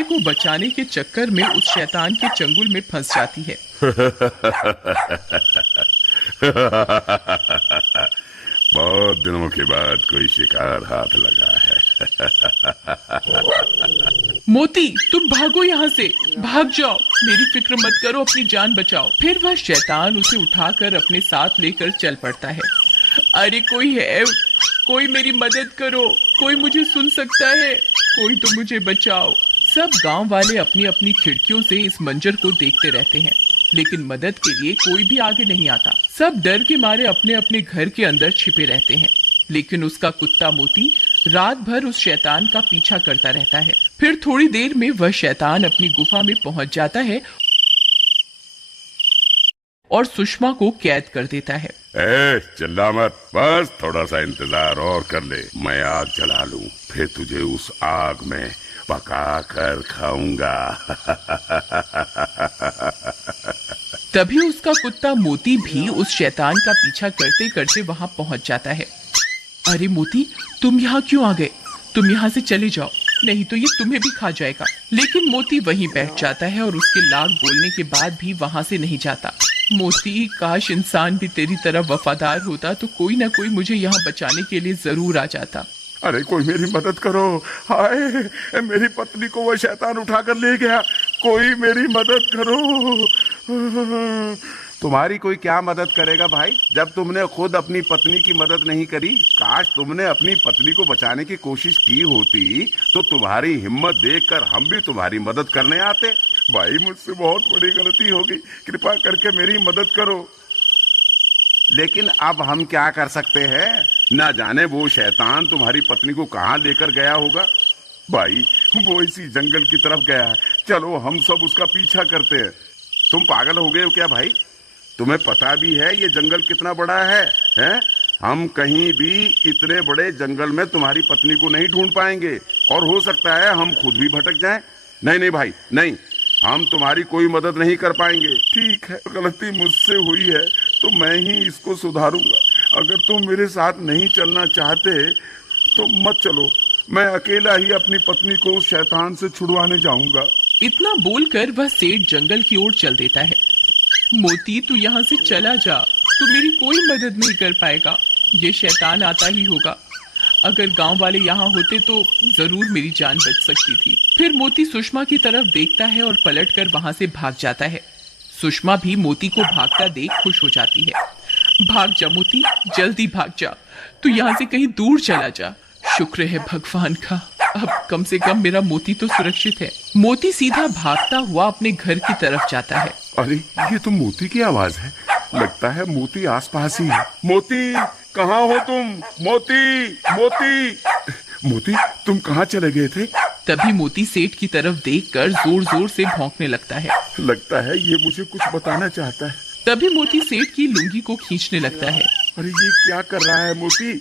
बच्चे को बचाने के चक्कर में उस शैतान के चंगुल में फंस जाती है। बहुत दिनों के बाद कोई शिकार हाथ लगा है। मोती, तुम भागो यहाँ से, भाग जाओ, मेरी फिक्र मत करो, अपनी जान बचाओ। फिर वह शैतान उसे उठाकर अपने साथ लेकर चल पड़ता है। अरे कोई है, कोई मेरी मदद करो, कोई मुझे सुन सकता है, कोई तो मुझे बचाओ। सब गांव वाले अपनी अपनी खिड़कियों से इस मंजर को देखते रहते हैं, लेकिन मदद के लिए कोई भी आगे नहीं आता। सब डर के मारे अपने अपने घर के अंदर छिपे रहते हैं। लेकिन उसका कुत्ता मोती रात भर उस शैतान का पीछा करता रहता है। फिर थोड़ी देर में वह शैतान अपनी गुफा में पहुंच जाता है और सुषमा को कैद कर देता है। चिल्ला मत, बस थोड़ा सा इंतजार और कर ले, मैं आग जला लूं, फिर तुझे उस आग में पका कर खाऊंगा। तभी उसका कुत्ता मोती भी उस शैतान का पीछा करते करते वहां पहुंच जाता है। अरे मोती, तुम यहाँ क्यों आ गए? तुम यहाँ से चले जाओ, नहीं तो ये तुम्हें भी खा जाएगा। लेकिन मोती वहीं बैठ जाता है और उसके लाख बोलने के बाद भी वहां से नहीं जाता। मोती, काश इंसान भी तेरी तरह वफादार होता तो कोई ना कोई मुझे यहाँ बचाने के लिए जरूर आ जाता। अरे कोई मेरी मदद करो, हाय मेरी पत्नी को वो शैतान उठा कर ले गया, कोई मेरी मदद करो। तुम्हारी कोई क्या मदद करेगा भाई, जब तुमने खुद अपनी पत्नी की मदद नहीं करी। काश तुमने अपनी पत्नी को बचाने की कोशिश की होती तो तुम्हारी हिम्मत देखकर हम भी तुम्हारी मदद करने आते। भाई मुझसे बहुत बड़ी गलती हो गई, कृपा करके मेरी मदद करो। लेकिन अब हम क्या कर सकते हैं, ना जाने वो शैतान तुम्हारी पत्नी को कहाँ लेकर गया होगा। भाई वो इसी जंगल की तरफ गया है, चलो हम सब उसका पीछा करते हैं। तुम पागल हो गए हो क्या भाई? तुम्हें पता भी है ये जंगल कितना बड़ा है, हैं? हम कहीं भी इतने बड़े जंगल में तुम्हारी पत्नी को नहीं ढूंढ पाएंगे और हो सकता है हम खुद भी भटक जाएं। नहीं नहीं भाई नहीं, हम तुम्हारी कोई मदद नहीं कर पाएंगे। ठीक है, गलती मुझसे हुई है तो मैं ही इसको सुधारूंगा। अगर तुम मेरे साथ नहीं चलना चाहते तो मत चलो, मैं अकेला ही अपनी पत्नी को उस शैतान से छुड़वाने जाऊंगा। इतना बोलकर वह सेठ जंगल की ओर चल देता है। मोती, तू यहाँ से चला जा, तू मेरी कोई मदद नहीं कर पाएगा, ये शैतान आता ही होगा। अगर गांव वाले यहाँ होते तो जरूर मेरी जान बच सकती थी। फिर मोती सुषमा की तरफ देखता है और पलटकर वहां से भाग जाता है। सुषमा भी मोती को भागता देख खुश हो जाती है। भाग जा मोती, जल्दी भाग जा, तू यहाँ से कहीं दूर चला जा। शुक्र है भगवान का, अब कम से कम मेरा मोती तो सुरक्षित है। मोती सीधा भागता हुआ अपने घर की तरफ जाता है। अरे ये तो मोती की आवाज है, लगता है मोती आसपास ही है। मोती, कहाँ हो तुम? मोती, मोती, मोती, तुम कहाँ चले गए थे? तभी मोती सेठ की तरफ देखकर जोर जोर से भौंकने लगता है। लगता है ये मुझे कुछ बताना चाहता है। तभी मोती सेठ की लुंगी को खींचने लगता है। अरे ये क्या कर रहा है मोती?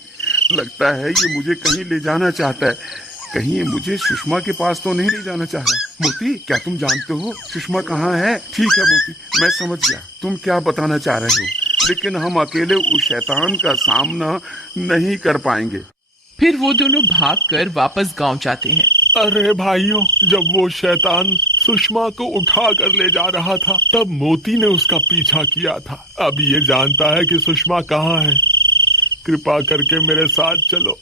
लगता है ये मुझे कहीं ले जाना चाहता है। कहीं ये मुझे सुषमा के पास तो नहीं ले जाना चाह रहा। मोती, क्या तुम जानते हो सुषमा कहाँ है? ठीक है मोती, मैं समझ गया तुम क्या बताना चाह रहे हो, लेकिन हम अकेले उस शैतान का सामना नहीं कर पाएंगे। फिर वो दोनों भागकर वापस गांव जाते हैं। अरे भाइयों, जब वो शैतान सुषमा को उठा कर ले जा रहा था तब मोती ने उसका पीछा किया था। अब ये जानता है कि सुषमा कहाँ है। कृपा करके मेरे साथ चलो,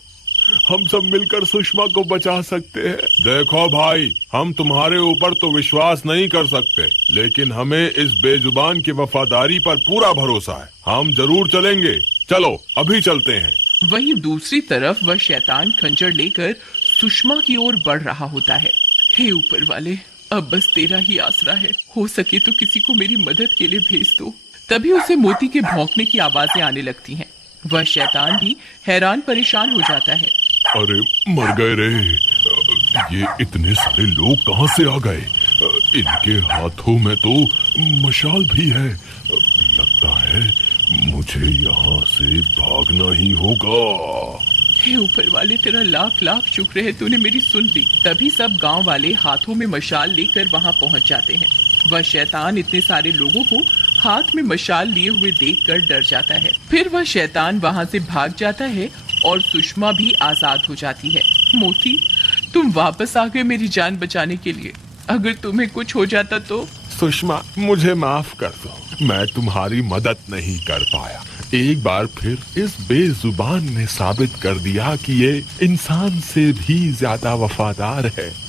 हम सब मिलकर सुषमा को बचा सकते हैं। देखो भाई, हम तुम्हारे ऊपर तो विश्वास नहीं कर सकते, लेकिन हमें इस बेजुबान की वफादारी पर पूरा भरोसा है। हम जरूर चलेंगे, चलो अभी चलते हैं। वहीं दूसरी तरफ वह शैतान खंजर लेकर सुषमा की ओर बढ़ रहा होता है। हे ऊपर वाले, अब बस तेरा ही आसरा है, हो सके तो किसी को मेरी मदद के लिए भेज दो। तभी उसे मोती के भौंकने की आवाजें आने लगती हैं। वह शैतान भी हैरान परेशान हो जाता है। अरे मर गए रे, ये इतने सारे लोग कहाँ से आ गए? इनके हाथों में तो मशाल भी है। लगता है मुझे यहाँ से भागना ही होगा। हे ऊपर वाले, तेरा लाख लाख शुक्र है, तूने मेरी सुन ली। तभी सब गांव वाले हाथों में मशाल लेकर वहां पहुंच जाते हैं। वह शैतान इतने सारे लोगों को हाथ में मशाल लिए हुए देखकर डर जाता है। फिर वह शैतान वहां से भाग जाता है और सुषमा भी आजाद हो जाती है। मोती, तुम वापस आ गए मेरी जान बचाने के लिए। अगर तुम्हें कुछ हो जाता तो? सुषमा, मुझे माफ कर दो, मैं तुम्हारी मदद नहीं कर पाया। एक बार फिर इस बेजुबान ने साबित कर दिया कि ये इंसान से भी ज्यादा वफादार है।